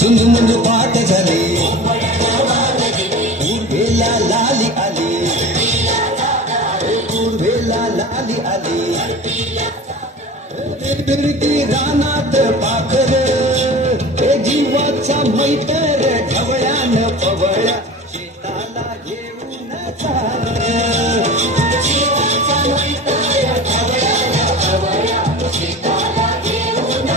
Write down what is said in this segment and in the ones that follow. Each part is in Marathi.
झुंझुमुंजू पाठ झाली उर्वेला लाली आली उर्वेला लाली आली फिरती रानात पाखर हे जीवाचा मैत्र ढवळ्यान पवळ्या शेताला घेऊन जीवाचा मैत्र ढवळ्यान पवळ्या शेताला घेऊन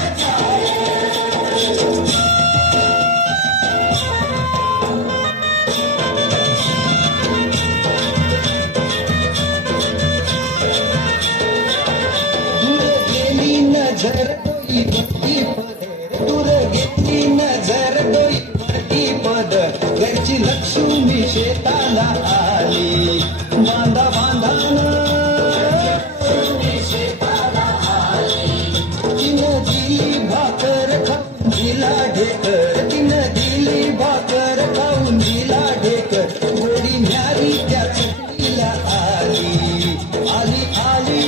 नजर डोई वरती पद दूर गेली नजर डोई वरती पद घरची लक्ष्मी शेताला आली बांधा बांधान शेताला आली तिनं दिली भाकर खाऊन दिला ढेकर तिनं दिली भाकर खाऊन दिला ढेकर गोडी न्यारी त्या चटणीला आली आली आली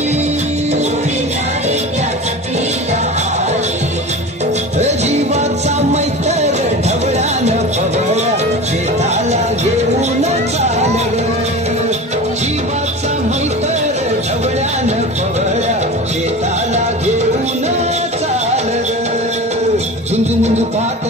जीवाचा मैत्र ढवळ्यानं पवळ्या शेताला घेऊन चाल जीवाचा मैत्र ढवळ्यानं पवळ्या शेताला घेऊन चाल झुंझुमुंजू पाठ